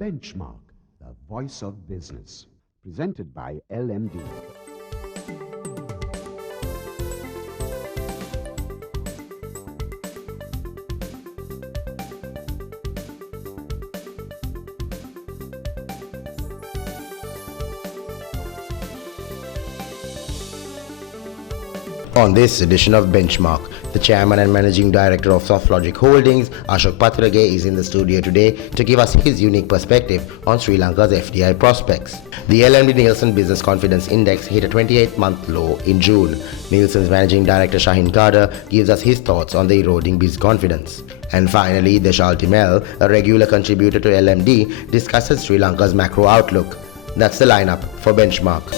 Benchmark, the voice of business. Presented by LMD. On this edition of Benchmark, the Chairman and Managing Director of SoftLogic Holdings, Ashok Pathirage, is in the studio today to give us his unique perspective on Sri Lanka's FDI prospects. The LMD Nielsen Business Confidence Index hit a 28-month low in June. Nielsen's Managing Director Shahin Kader gives us his thoughts on the eroding biz confidence. And finally, Deshal Timel, a regular contributor to LMD, discusses Sri Lanka's macro outlook. That's the lineup for Benchmark.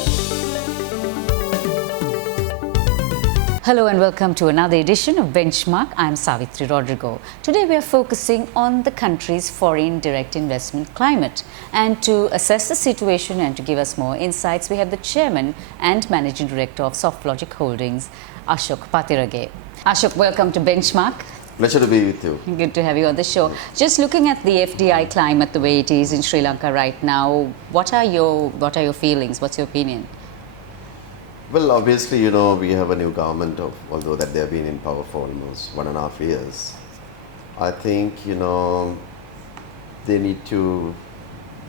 Hello and welcome to another edition of Benchmark. I'm Savitri Rodrigo. Today we are focusing on the country's foreign direct investment climate. And to assess the situation and to give us more insights, we have the Chairman and Managing Director of SoftLogic Holdings, Ashok Pathirage. Ashok, welcome to Benchmark. Pleasure to be with you. Good to have you on the show. Just looking at the FDI climate the way it is in Sri Lanka right now, what are your feelings? What's your opinion? Well, obviously, we have a new government, although that they have been in power for almost 1.5 years. I think, they need to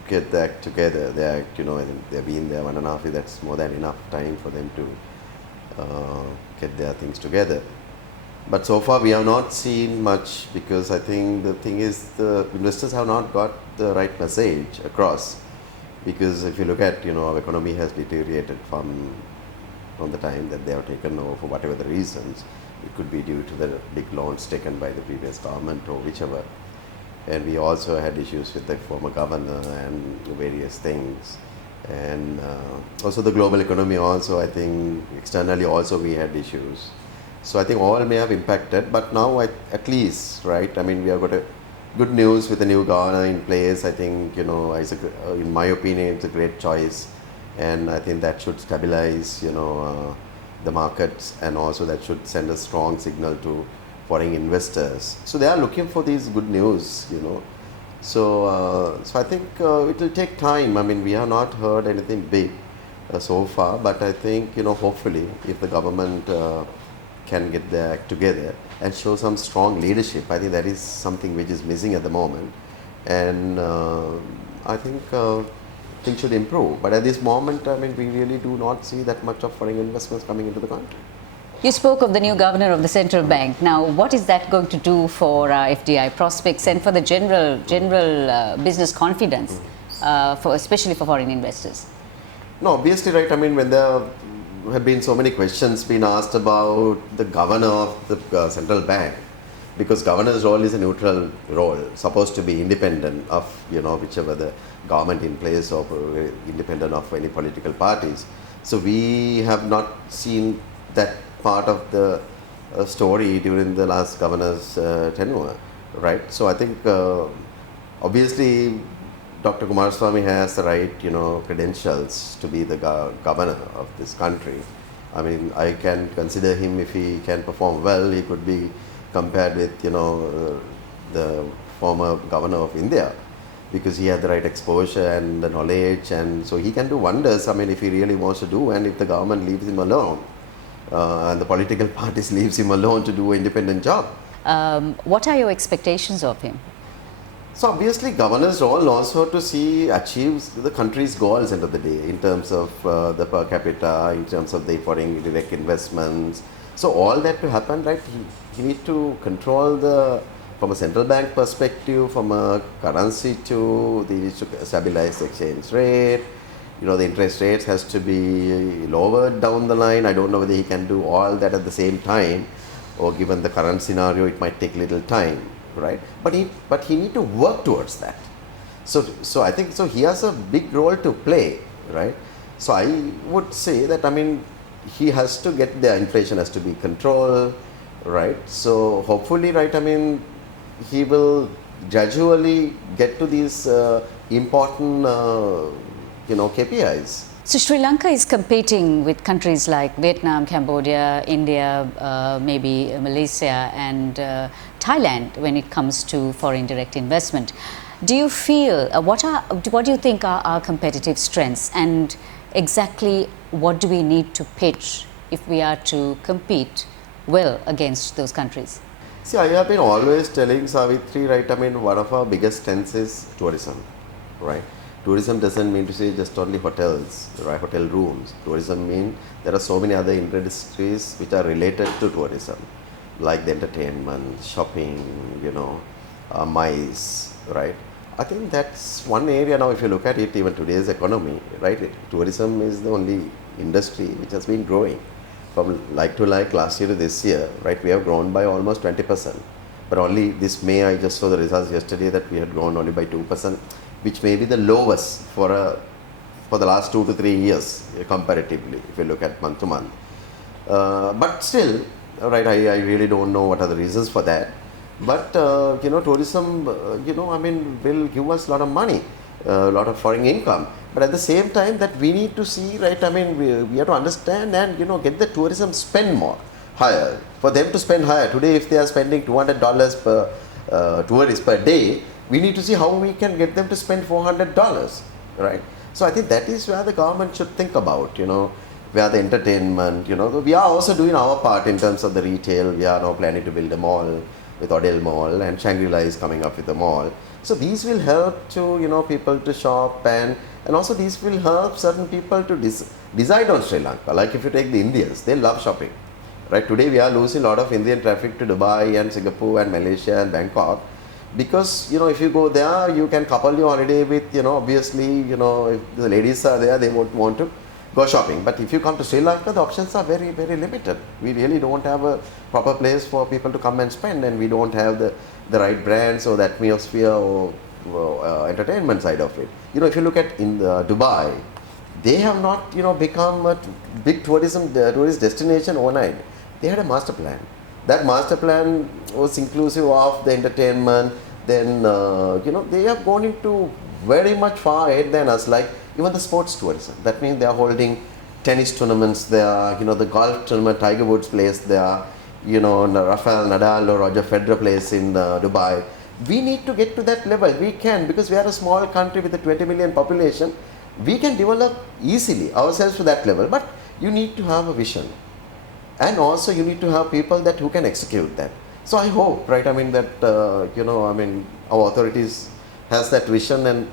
get that together. I think they've been there 1.5 years. That's more than enough time for them to get their things together. But so far, we have not seen much because I think the thing is the investors have not got the right message across. Because if you look at, our economy has deteriorated from the time that they have taken over for whatever the reasons. It could be due to the big loans taken by the previous government or whichever. And we also had issues with the former governor and various things. And also the global economy also, I think externally also we had issues. So I think all may have impacted, but now at least, right, I mean, we have got a good news with the new governor in place. I think, in my opinion, it's a great choice. And I think that should stabilize, the markets, and also that should send a strong signal to foreign investors. So they are looking for these good news, So I think it will take time. I mean, we have not heard anything big so far, but I think, hopefully, if the government can get their act together and show some strong leadership, I think that is something which is missing at the moment. And I think things should improve. But at this moment, I mean, we really do not see that much of foreign investments coming into the country. You spoke of the new governor of the central bank. Now, what is that going to do for FDI prospects and for the general business confidence, especially for foreign investors? No, obviously, right. I mean, when there have been so many questions being asked about the governor of the central bank, because governor's role is a neutral role, supposed to be independent of, whichever the government in place or independent of any political parties. So we have not seen that part of the story during the last governor's tenure, right? So I think obviously Dr. Kumaraswamy has the right, credentials to be the governor of this country. I mean, I can consider him, if he can perform well, he could be compared with, the former governor of India, because he had the right exposure and the knowledge, and so he can do wonders. I mean, if he really wants to do, and if the government leaves him alone, and the political parties leaves him alone to do an independent job. What are your expectations of him? So obviously, governor's role also to achieves the country's goals end of the day, in terms of the per capita, in terms of the foreign direct investments. So all that to happen, right, he need to control from a central bank perspective, from a currency to stabilize the exchange rate. The interest rates has to be lowered down the line. I don't know whether he can do all that at the same time, or given the current scenario, it might take little time, right? But he need to work towards that. So I think he has a big role to play, right? So I would say that, I mean, he has to get the inflation has to be controlled, right? So hopefully, right, I mean, he will gradually get to these important, KPIs. So Sri Lanka is competing with countries like Vietnam, Cambodia, India, maybe Malaysia and Thailand when it comes to foreign direct investment. Do you feel, what do you think are our competitive strengths, and exactly what do we need to pitch if we are to compete well against those countries? See, I have been always telling Savitri, right? I mean, one of our biggest strengths is tourism, right? Tourism doesn't mean to say just only hotels, right? Hotel rooms. Tourism means there are so many other industries which are related to tourism, like the entertainment, shopping, MICE, right? I think that's one area now. If you look at it, even today's economy, right? Tourism is the only industry which has been growing. From like to like last year to this year, right, we have grown by almost 20%. But only this May, I just saw the results yesterday that we had grown only by 2%, which may be the lowest for the last 2 to 3 years comparatively, if you look at month to month. But still, right, I really don't know what are the reasons for that. But, tourism, will give us a lot of money, a lot of foreign income. But at the same time that we need to see, right, we have to understand and, get the tourism spend more, higher. For them to spend higher, today if they are spending $200 per tourist per day, we need to see how we can get them to spend $400, right? So I think that is where the government should think about, where the entertainment, we are also doing our part in terms of the retail. We are now planning to build a mall with Odell Mall, and Shangri-La is coming up with a mall. So these will help to, people to shop, and also these will help certain people to decide on Sri Lanka. Like if you take the Indians, they love shopping, right? Today we are losing a lot of Indian traffic to Dubai and Singapore and Malaysia and Bangkok, because, if you go there, you can couple your holiday with, obviously, if the ladies are there, they won't want to go shopping. But if you come to Sri Lanka, the options are very, very limited. We really don't have a proper place for people to come and spend, and we don't have the right brands or the atmosphere or entertainment side of it. If you look at in Dubai, they have not, become a big tourist destination overnight. They had a master plan. That master plan was inclusive of the entertainment. Then, they have gone into very much far ahead than us, like even the sports tourism. That means they are holding tennis tournaments there, the golf tournament, Tiger Woods plays there, Rafael Nadal or Roger Federer plays in Dubai. We need to get to that level. We can, because we are a small country with a 20 million population. We can develop easily ourselves to that level, but you need to have a vision. And also you need to have people who can execute that. So I hope, right, that, our authorities has that vision, and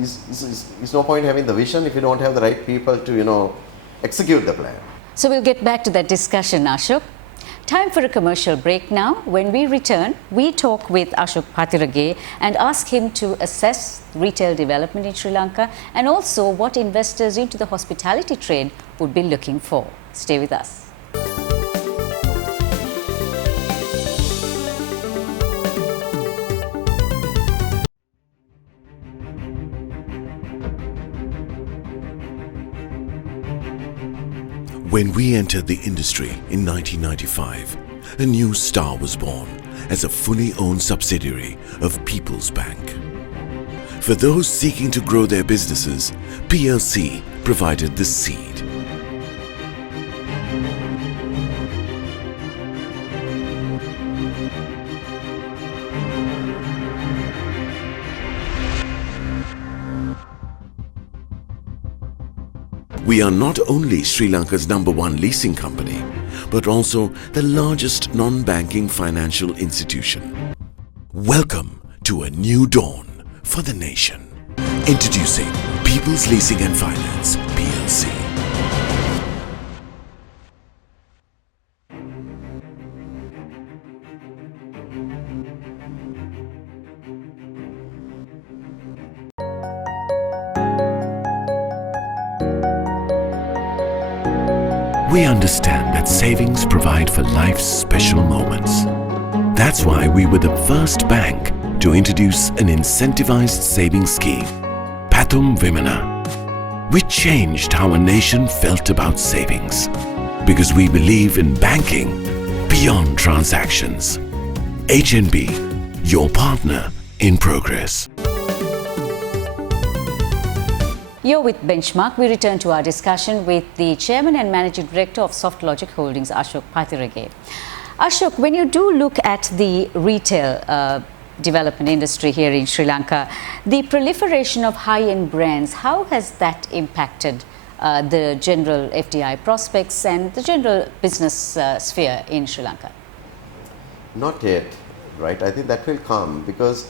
it's no point having the vision if you don't have the right people to, execute the plan. So we'll get back to that discussion, Ashok. Time for a commercial break now. When we return, we talk with Ashok Pathirage and ask him to assess retail development in Sri Lanka, and also what investors into the hospitality trade would be looking for. Stay with us. When we entered the industry in 1995, a new star was born as a fully owned subsidiary of People's Bank. For those seeking to grow their businesses, PLC provided the seed. We are not only Sri Lanka's #1 leasing company, but also the largest non-banking financial institution. Welcome to a new dawn for the nation. Introducing People's Leasing and Finance, PLC. We understand that savings provide for life's special moments. That's why we were the first bank to introduce an incentivized savings scheme, Pathum Vimana. We changed how a nation felt about savings because we believe in banking beyond transactions. HNB, your partner in progress. You're with Benchmark. We return to our discussion with the Chairman and Managing Director of SoftLogic Holdings, Ashok Pathirage. Ashok, when you do look at the retail development industry here in Sri Lanka. The proliferation of high-end brands, how has that impacted the general FDI prospects and the general business sphere in Sri Lanka? Not yet, right? I think that will come because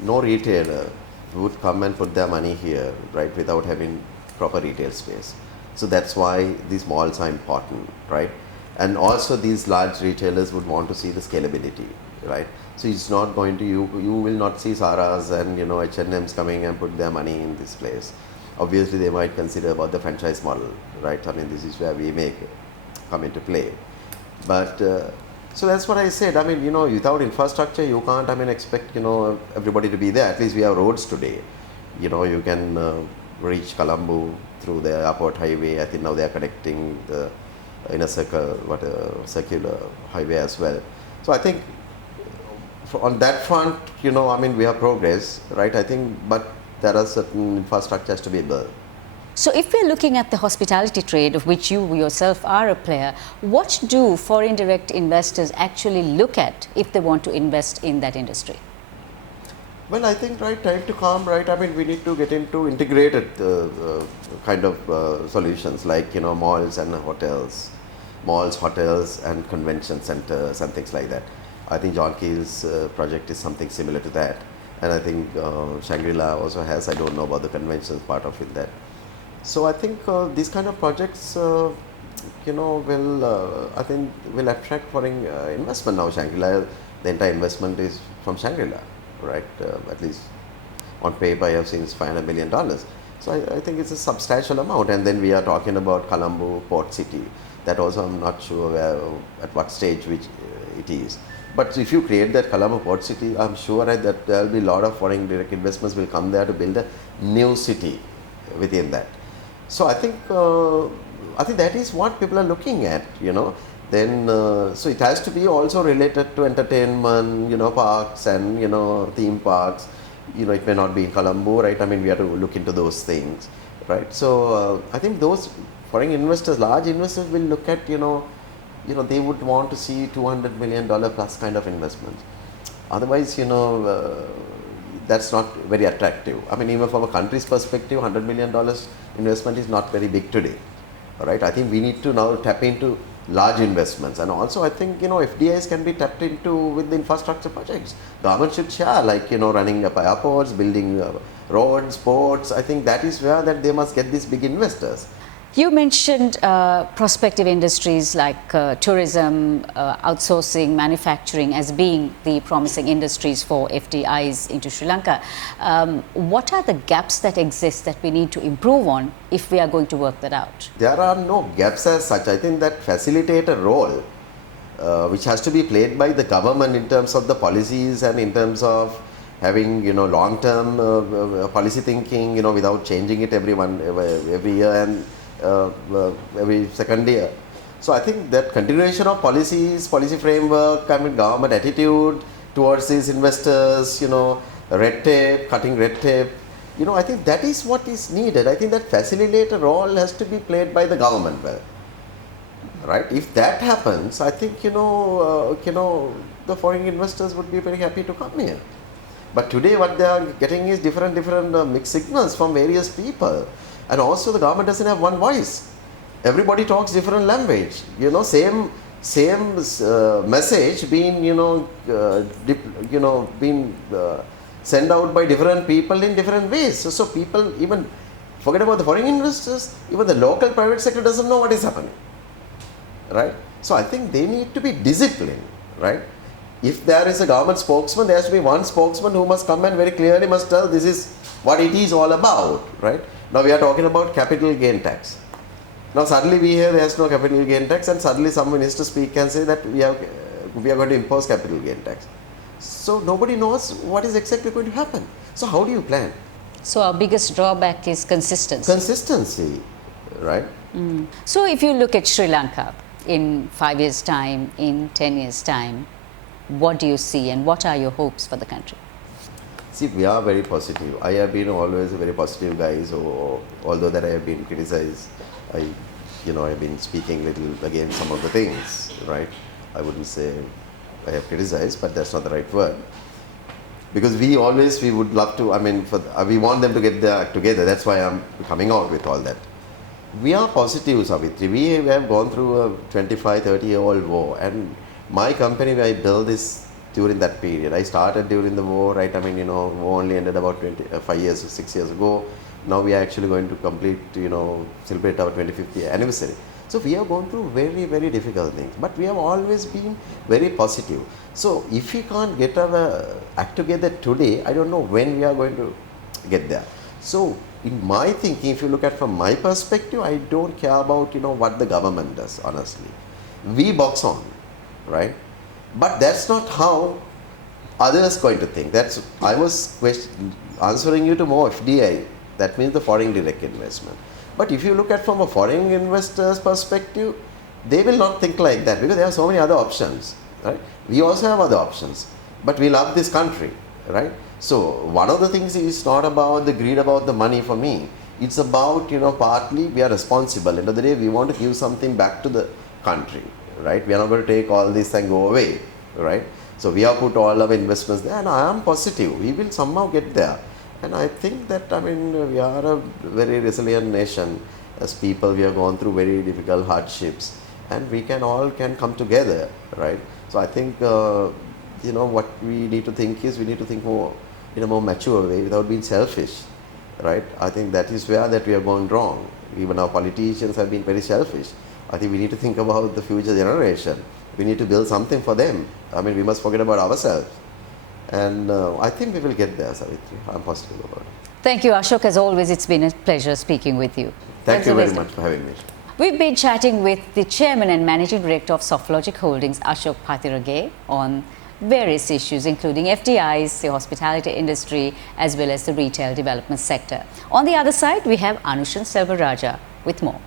no retailer would come and put their money here, right, without having proper retail space. So that's why these malls are important, right? And also these large retailers would want to see the scalability, right? So it's not going to, you will not see Zara's and H&M's coming and put their money in this place. Obviously they might consider about the franchise model, right? I mean, this is where we make come into play. But so that's what I said. I mean, without infrastructure, you can't, expect, everybody to be there. At least we have roads today. You can reach Colombo through the airport highway. I think now they are connecting the inner circle, circular highway as well. So I think on that front, we have progress, right? I think, but there are certain infrastructures to be built. So if we're looking at the hospitality trade, of which you yourself are a player, what do foreign direct investors actually look at if they want to invest in that industry? Well, I think, right, time to come, right? I mean, we need to get into integrated kind of solutions like, malls and hotels, and convention centers and things like that. I think John Keel's project is something similar to that. And I think Shangri-La also has, I don't know about the conventions part of it there. So I think these kind of projects, will attract foreign investment now. Shangri-La, the entire investment is from Shangri-La, right? At least on paper, I have seen it's $500 million. So I think it's a substantial amount. And then we are talking about Colombo Port City. That also I'm not sure at what stage which it is. But if you create that Colombo Port City, I'm sure that there will be a lot of foreign direct investments will come there to build a new city within that. So I think that is what people are looking at, Then so it has to be also related to entertainment, parks and theme parks. It may not be in Colombo, right? I mean, we have to look into those things, right? So I think those foreign investors, large investors, will look at they would want to see $200 million plus kind of investments. Otherwise, that's not very attractive. I mean, even from a country's perspective, $100 million investment is not very big today, right? I think we need to now tap into large investments, and also I think FDIs can be tapped into with the infrastructure projects. Government should share, like running up airports, building roads, ports. I think that is where that they must get these big investors. You mentioned prospective industries like tourism, outsourcing, manufacturing as being the promising industries for FDIs into Sri Lanka. What are the gaps that exist that we need to improve on if we are going to work that out? There are no gaps as such. I think that facilitator role, which has to be played by the government in terms of the policies and in terms of having long-term policy thinking, without changing it every year and every second year. So I think that continuation of policies, policy framework, government attitude towards these investors, red tape, cutting red tape, I think that is what is needed. I think that facilitator role has to be played by the government well, right? If that happens, I think, the foreign investors would be very happy to come here. But today what they are getting is different mixed signals from various people. And also the government doesn't have one voice. Everybody talks different language. Same message being being sent out by different people in different ways. So people, even forget about the foreign investors, even the local private sector doesn't know what is happening, right? So I think they need to be disciplined, right? If there is a government spokesman, there has to be one spokesman who must come and very clearly must tell this is what it is all about, right? Now we are talking about capital gain tax. Now suddenly we hear there is no capital gain tax, and suddenly some minister speak and say that we are going to impose capital gain tax. So nobody knows what is exactly going to happen. So how do you plan? So our biggest drawback is consistency. Consistency, right? So if you look at Sri Lanka in 5 years' time, in 10 years' time, what do you see and what are your hopes for the country? See, we are very positive. I have been always a very positive guy, so although that I have been criticized, I have been speaking little against some of the things, right? I wouldn't say I have criticized, but that's not the right word. because we would love to, we want them to get their act together. That's why I'm coming out with all that. We are positive, Savitri. We have gone through a 25, 30-year-old war, and my company, I built this during that period. I started during the war, right? War only ended about 5 years or 6 years ago. Now we are actually going to celebrate our 25th year anniversary. So we have gone through very, very difficult things, but we have always been very positive. So if we can't get our act together today, I don't know when we are going to get there. So in my thinking, if you look at from my perspective, I don't care about what the government does, honestly. We box on, right? But that's not how others going to think. I was answering you to more FDI, that means the foreign direct investment. But if you look at from a foreign investor's perspective, they will not think like that, because there are so many other options, right? We also have other options, but we love this country, right? So one of the things is not about the greed about the money for me. It's about, partly we are responsible. End of the day, we want to give something back to the country, right? We are not going to take all this and go away, right? So we have put all our investments there, and I am positive we will somehow get there. And I think that, we are a very resilient nation. As people, we have gone through very difficult hardships, and we can all come together, right? So I think, what we need to think is, we need to think more in a more mature way without being selfish, right? I think that is where that we have gone wrong. Even our politicians have been very selfish. I think we need to think about the future generation. We need to build something for them. We must forget about ourselves. And I think we will get there, Savitri. I'm positive about it. Thank you, Ashok. As always, it's been a pleasure speaking with you. Thank you very much for having me. We've been chatting with the Chairman and Managing Director of SoftLogic Holdings, Ashok Pathirage, on various issues, including FDIs, the hospitality industry, as well as the retail development sector. On the other side, we have Anushan Selvaraja with more.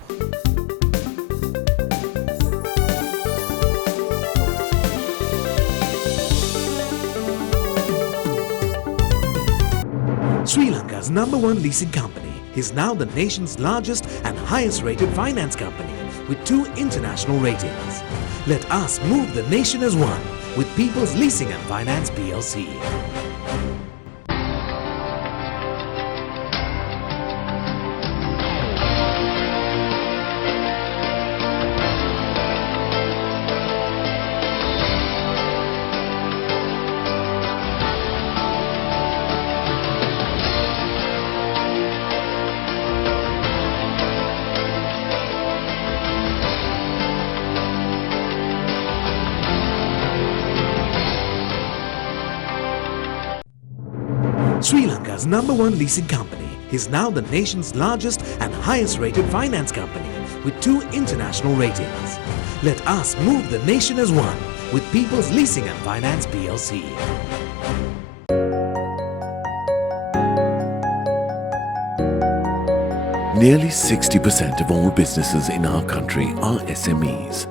Sri Lanka's #1 leasing company is now the nation's largest and highest rated finance company with 2 international ratings. Let us move the nation as one with People's Leasing and Finance PLC. Sri Lanka's #1 leasing company is now the nation's largest and highest rated finance company with 2 international ratings. Let us move the nation as one with People's Leasing and Finance PLC. Nearly 60% of all businesses in our country are SMEs.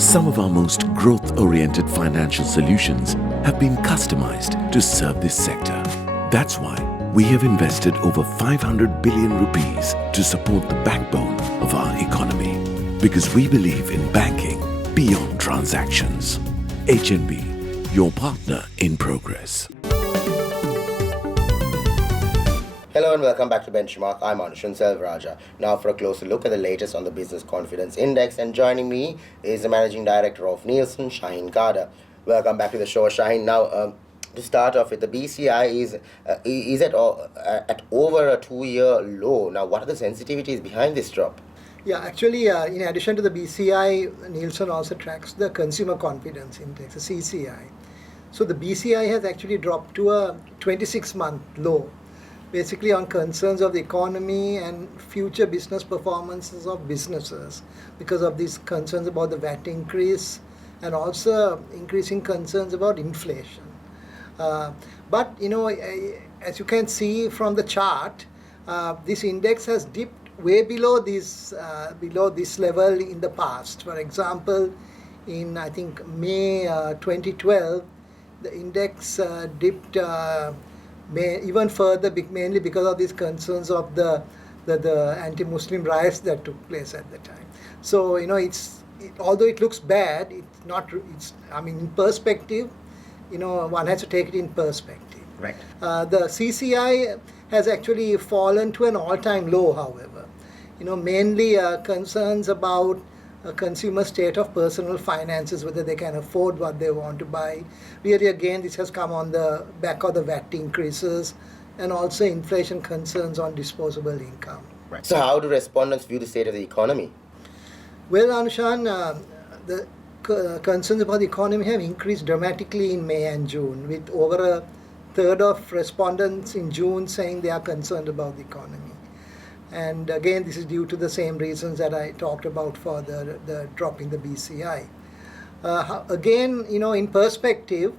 Some of our most growth-oriented financial solutions have been customized to serve this sector. That's why we have invested over 500 billion rupees to support the backbone of our economy. Because we believe in banking beyond transactions. HNB, your partner in progress. Hello and welcome back to Benchmark. I'm Anushan Selvaraja. Now for a closer look at the latest on the Business Confidence Index, and joining me is the Managing Director of Nielsen, Shaheen Kader. Welcome back to the show, Shaheen. Now, to start off with, the BCI is at over a 2-year low. Now, what are the sensitivities behind this drop? Yeah, actually, in addition to the BCI, Nielsen also tracks the Consumer Confidence Index, the CCI. So the BCI has actually dropped to a 26-month low, basically on concerns of the economy and future business performances of businesses because of these concerns about the VAT increase and also increasing concerns about inflation. But, as you can see from the chart, this index has dipped way below this level in the past. For example, in I think May 2012, the index dipped even further, mainly because of these concerns of the anti-Muslim riots that took place at the time. So although it looks bad, it's not. In perspective, one has to take it in perspective. Right. The CCI has actually fallen to an all-time low, however. Mainly concerns about consumer state of personal finances, whether they can afford what they want to buy. Really, again, this has come on the back of the VAT increases and also inflation concerns on disposable income. Right. So how do respondents view the state of the economy? Well, Anushan, the concerns about the economy have increased dramatically in May and June, with over a third of respondents in June saying they are concerned about the economy. And again, this is due to the same reasons that I talked about for the drop in the BCI. Again, in perspective,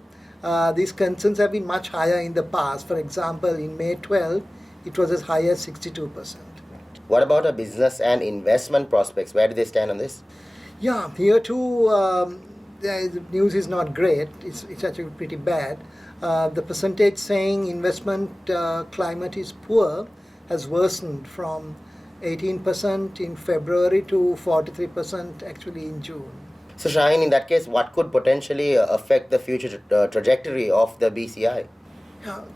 these concerns have been much higher in the past. For example, in May 12, it was as high as 62%. What about our business and investment prospects? Where do they stand on this? Yeah, here too, the news is not great. It's actually pretty bad. The percentage saying investment climate is poor has worsened from 18% in February to 43% actually in June. So Shaheen, in that case, what could potentially affect the future trajectory of the BCI?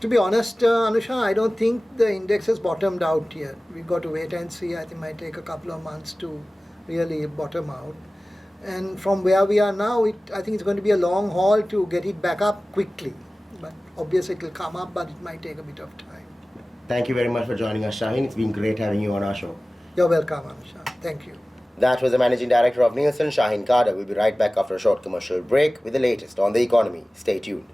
To be honest, Anusha, I don't think the index has bottomed out yet. We've got to wait and see. I think it might take a couple of months to really bottom out. And from where we are now, I think it's going to be a long haul to get it back up quickly. But obviously it will come up, but it might take a bit of time. Thank you very much for joining us, Shaheen. It's been great having you on our show. You're welcome, Anusha. Thank you. That was the Managing Director of Nielsen, Shaheen Kader. We'll be right back after a short commercial break with the latest on the economy. Stay tuned.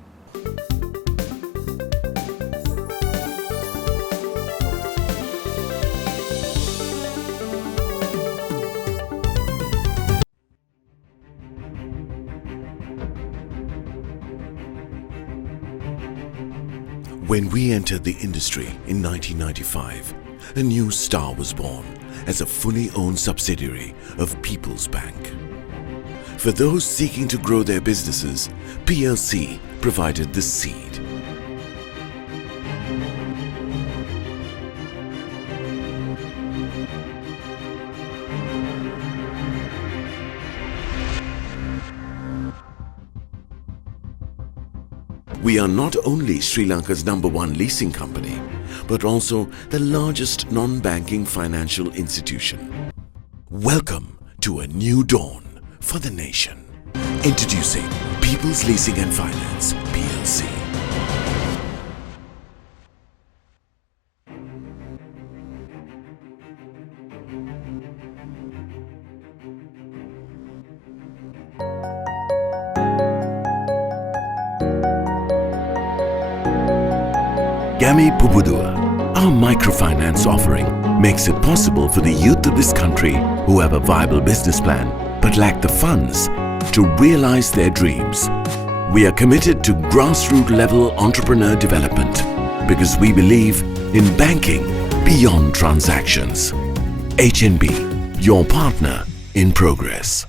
When we entered the industry in 1995, a new star was born as a fully owned subsidiary of People's Bank. For those seeking to grow their businesses, PLC provided the seed. We are not only Sri Lanka's #1 leasing company, but also the largest non-banking financial institution. Welcome to a new dawn for the nation. Introducing People's Leasing and Finance, PLC. Gami Pubudua, our microfinance offering, makes it possible for the youth of this country who have a viable business plan but lack the funds to realize their dreams. We are committed to grassroots level entrepreneur development because we believe in banking beyond transactions. HNB, your partner in progress.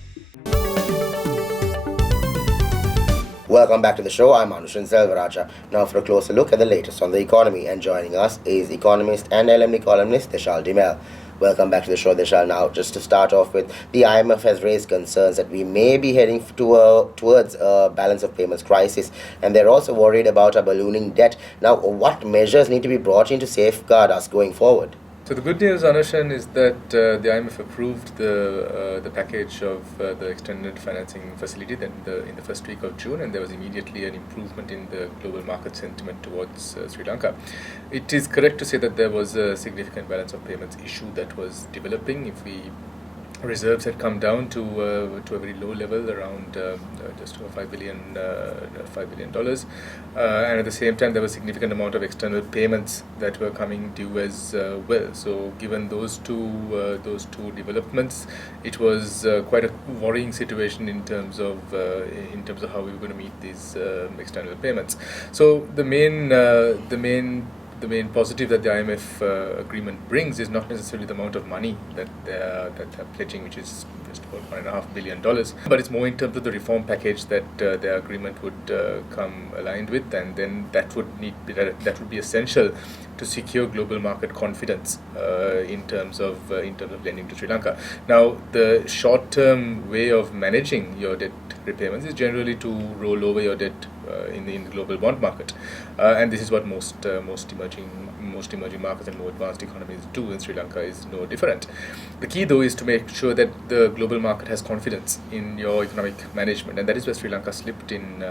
Welcome back to the show. I'm Anushan Selvaraja. Now for a closer look at the latest on the economy, and joining us is economist and LMD columnist Deshal Dimel. Welcome back to the show, Deshal. Now, just to start off with, the IMF has raised concerns that we may be heading towards a balance of payments crisis, and they're also worried about a ballooning debt. Now, what measures need to be brought in to safeguard us going forward? So the good news, Anushan, is that the IMF approved the package of the extended financing facility in the first week of June, and there was immediately an improvement in the global market sentiment towards Sri Lanka. It is correct to say that there was a significant balance of payments issue that was developing. If reserves had come down to a very low level, around just over $5 billion, and at the same time there was a significant amount of external payments that were coming due as well. So given those two developments, it was quite a worrying situation in terms of how we were going to meet these external payments. So the main positive that the IMF agreement brings is not necessarily the amount of money that they're pledging, which is just about $1.5 billion, but it's more in terms of the reform package that the agreement would come aligned with, and then that would be essential to secure global market confidence in terms of lending to Sri Lanka. Now, the short-term way of managing your debt repayments is generally to roll over your debt in the global bond market, and this is what most emerging markets and more advanced economies do, and Sri Lanka is no different. The key, though, is to make sure that the global market has confidence in your economic management, and that is where Sri Lanka slipped in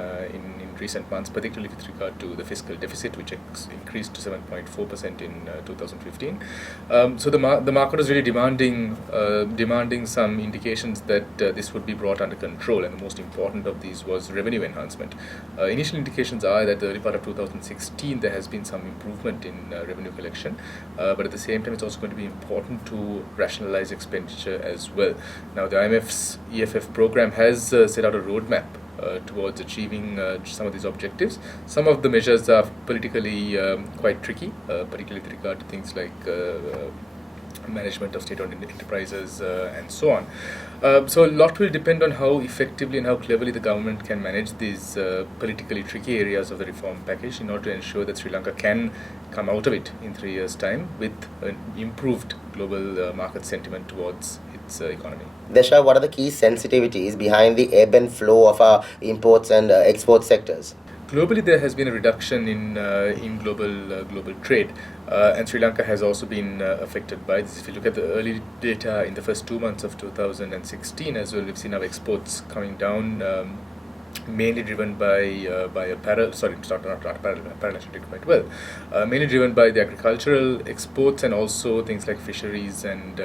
recent months, particularly with regard to the fiscal deficit, which increased to 7.4% in 2015. So the market was really demanding some indications that this would be brought under control, and the most important of these was revenue enhancement. Initial indications are that the early part of 2016 there has been some improvement in revenue collection, but at the same time it's also going to be important to rationalize expenditure as well. Now the IMF's EFF program has set out a roadmap towards achieving some of these objectives. Some of the measures are politically quite tricky, particularly with regard to things like management of state-owned enterprises and so on. So a lot will depend on how effectively and how cleverly the government can manage these politically tricky areas of the reform package in order to ensure that Sri Lanka can come out of it in 3 years' time with an improved global market sentiment towards its economy. Desha, what are the key sensitivities behind the ebb and flow of our imports and export sectors? Globally, there has been a reduction in global trade, and Sri Lanka has also been affected by this. If you look at the early data in the first 2 months of 2016 as well, we've seen our exports coming down, mainly driven by apparel. Sorry, not apparel. Apparel actually did quite well. Mainly driven by the agricultural exports and also things like fisheries and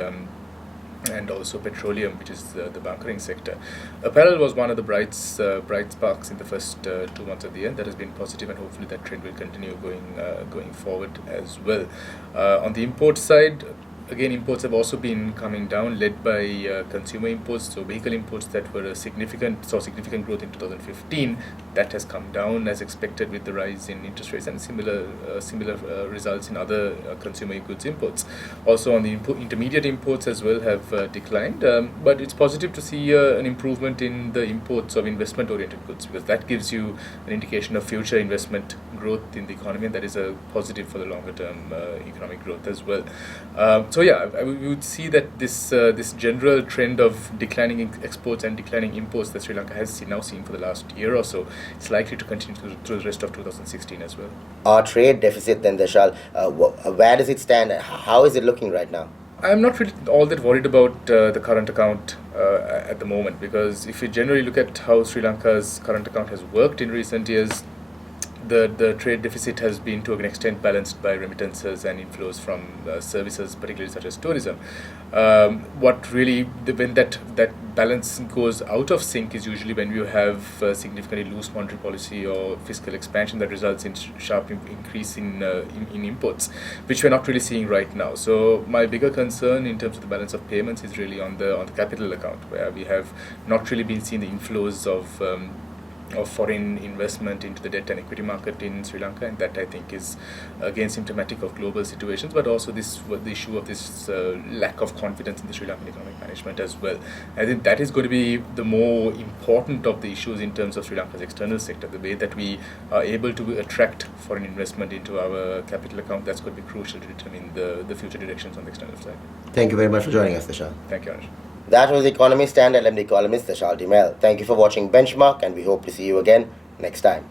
also petroleum, which is the bunkering sector. Apparel was one of the bright sparks in the first 2 months of the year. That has been positive, and hopefully that trend will continue going forward as well. On the import side, again, imports have also been coming down, led by consumer imports. So vehicle imports that were saw significant growth in 2015, that has come down as expected with the rise in interest rates, and similar results in other consumer goods imports. Also on the intermediate imports as well have declined, but it's positive to see an improvement in the imports of investment-oriented goods, because that gives you an indication of future investment growth in the economy, and that is a positive for the longer-term economic growth as well. So yeah, we would see that this general trend of declining exports and declining imports that Sri Lanka has now seen for the last year or so is likely to continue through the rest of 2016 as well. Our trade deficit then, Deshal, where does it stand? How is it looking right now? I'm not really all that worried about the current account at the moment, because if you generally look at how Sri Lanka's current account has worked in recent years, the trade deficit has been to an extent balanced by remittances and inflows from services, particularly such as tourism. What really, when that balance goes out of sync is usually when you have significantly loose monetary policy or fiscal expansion that results in sharp increase in imports, which we're not really seeing right now. So my bigger concern in terms of the balance of payments is really on the capital account, where we have not really been seeing the inflows of foreign investment into the debt and equity market in Sri Lanka, and that I think is again symptomatic of global situations, but also the issue of this lack of confidence in the Sri Lankan economic management as well. I think that is going to be the more important of the issues in terms of Sri Lanka's external sector, the way that we are able to attract foreign investment into our capital account. That's going to be crucial to determine the future directions on the external side. Thank you very much for joining us, Deshal. Thank you, Anish. That was economist and LMD columnist Deshal Dimel. Thank you for watching Benchmark, and we hope to see you again next time.